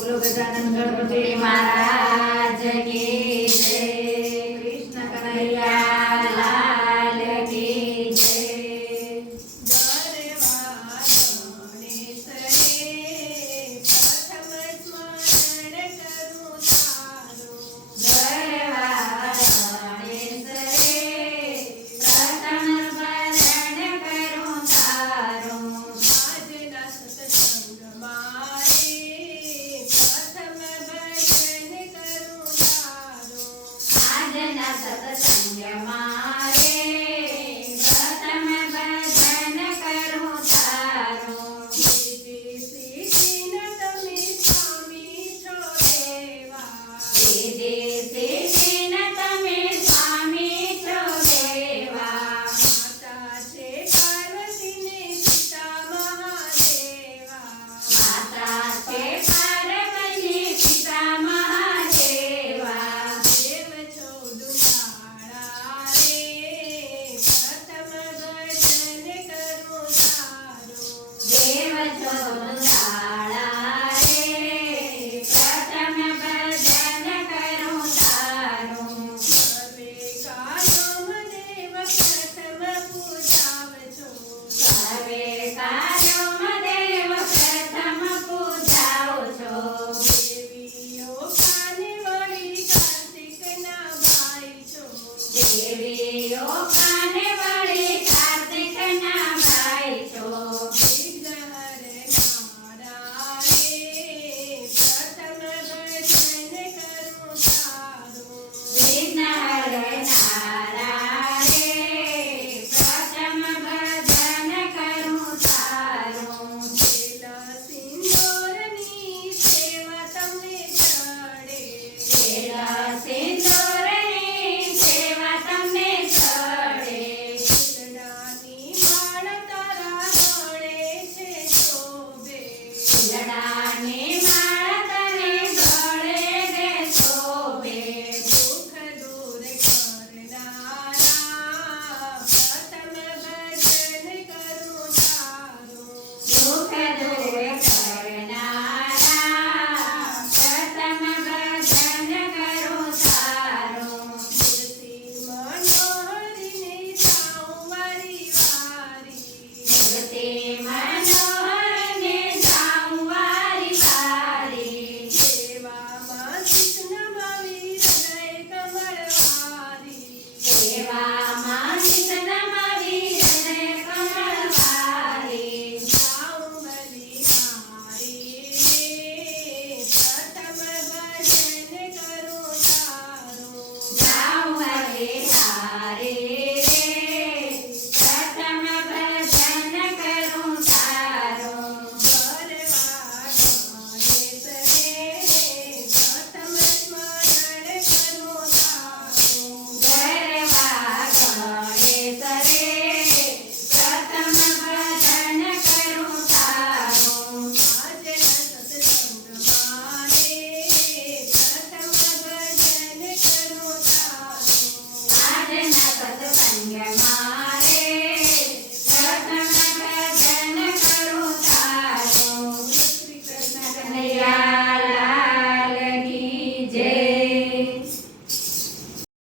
બોલો ગજાનંદ ગણપતિ મહારાજ. Thank. Yeah.